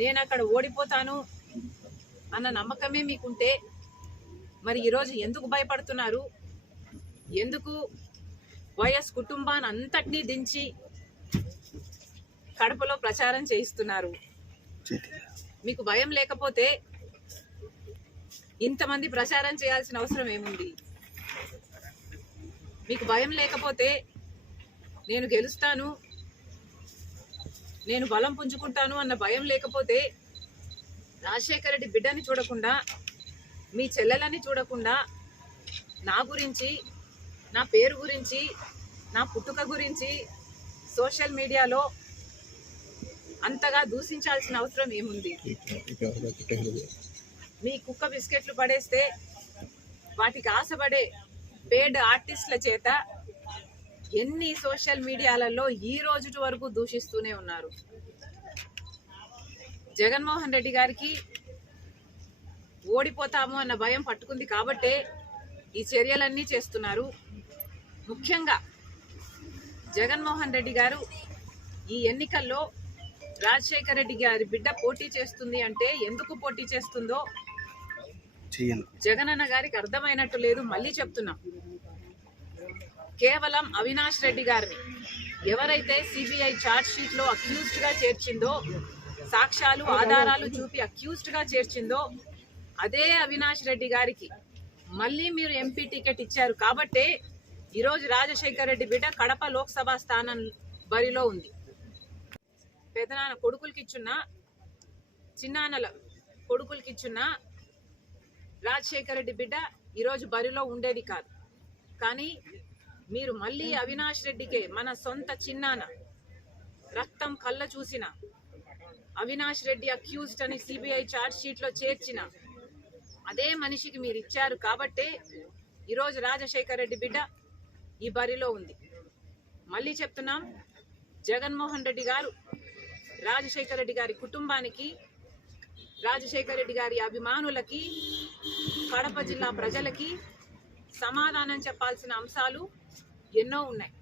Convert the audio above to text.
నేను అక్కడ ఓడిపోతాను అన్న నమ్మకమే మీకుంటే మరి ఈరోజు ఎందుకు భయపడుతున్నారు? ఎందుకు వైఎస్ కుటుంబాన్ని అంతటినీ దించి కడపలో ప్రచారం చేయిస్తున్నారు? మీకు భయం లేకపోతే ఇంతమంది ప్రచారం చేయాల్సిన అవసరం ఏముంది? మీకు భయం లేకపోతే నేను గెలుస్తాను నేను బలం పుంజుకుంటాను అన్న భయం లేకపోతే రాజశేఖర రెడ్డి బిడ్డని చూడకుండా మీ చెల్లెలని చూడకుండా నా గురించి నా పేరు గురించి నా పుట్టుక గురించి సోషల్ మీడియాలో అంతగా దూషించాల్సిన అవసరం ఏముంది? మీ కుక్క బిస్కెట్లు పడేస్తే వాటికి ఆశపడే పేడ్ ఆర్టిస్టుల చేత ఎన్ని సోషల్ మీడియాలలో ఈ రోజు వరకు దూషిస్తూనే ఉన్నారు. జగన్మోహన్ రెడ్డి గారికి ఓడిపోతాము అన్న భయం పట్టుకుంది కాబట్టే ఈ చర్యలన్నీ చేస్తున్నారు. ముఖ్యంగా జగన్మోహన్ రెడ్డి గారు ఈ ఎన్నికల్లో రాజశేఖర రెడ్డి గారి బిడ్డ పోటీ చేస్తుంది అంటే ఎందుకు పోటీ చేస్తుందో చెయ్యను. జగనన్న గారికి అర్థమైనట్టు లేదు. మళ్ళీ చెప్తున్నాం. కేవలం అవినాష్ రెడ్డి గారిని. ఎవరైతే సిబిఐ చార్జ్ షీట్లో అక్యూజ్డ్గా చేర్చిందో సాక్ష్యాలు ఆధారాలు చూపి అక్యూజ్డ్గా చేర్చిందో అదే అవినాష్ రెడ్డి గారికి. మళ్ళీ మీరు ఎంపీ టికెట్ ఇచ్చారు కాబట్టే ఈరోజు రాజశేఖర్ రెడ్డి బిడ్డ కడప లోక్సభ స్థానం బరిలో ఉంది. పెదనాన్న కొడుకులకి ఇచ్చున్నా చిన్నాన్నల కొడుకులకి ఇచ్చున్నా రాజశేఖర రెడ్డి బిడ్డ ఈరోజు బరిలో ఉండేది కాదు. కానీ మీరు మళ్ళీ అవినాష్ రెడ్డికే మన సొంత చిన్నాన రక్తం కళ్ళ చూసిన అవినాష్ రెడ్డి అక్యూజ్డ్ అని సిబిఐ ఛార్జ్ షీట్లో చేర్చిన అదే మనిషికి మీరు ఇచ్చారు కాబట్టే ఈరోజు రాజశేఖర రెడ్డి బిడ్డ ఈ బరిలో ఉంది. మళ్ళీ చెప్తున్నాం జగన్మోహన్ రెడ్డి గారు రాజశేఖర రెడ్డి గారి కుటుంబానికి రాజశేఖర రెడ్డి గారి అభిమానులకి కడప జిల్లా ప్రజలకి సమాధానం చెప్పాల్సిన అంశాలు ఎన్నో ఉన్నాయి